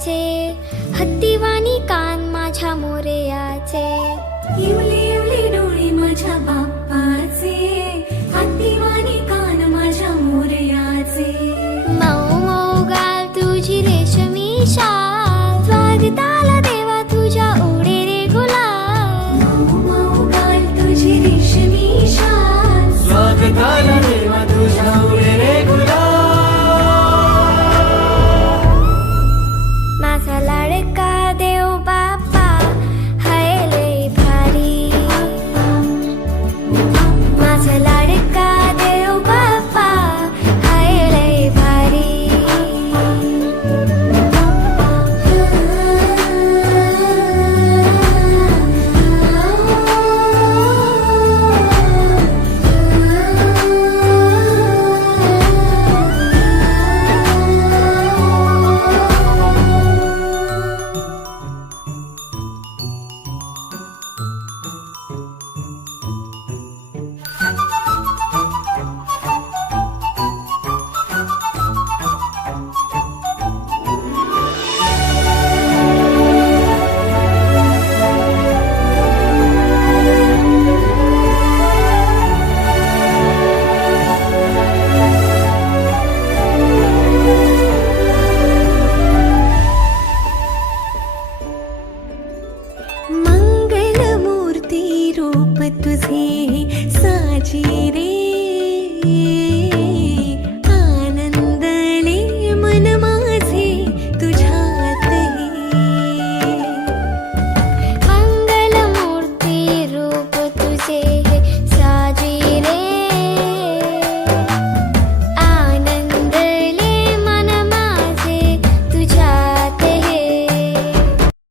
हत्तीवाणी कान माझ्या मोरयाचे, इवले इवले डोळे माझ्या बाप्पाचे, हत्तीवाणी कान माझ्या मोरयाचे. मऊ मऊ गाल तुझी रेशमी शाल, स्वागताला देवा तुझ्या उडे रे गुलाल. मऊ मऊ गाल तुझी रेशमी शाल, स्वागताला देवा तुझ्या उडे रे गुलाल. माझा लाडका देव बाप्पा हाय लय भारी, माझा लाडका देव बाप्पा हाय लय भारी. मंगलमूर्ती रूप तुझे साजिले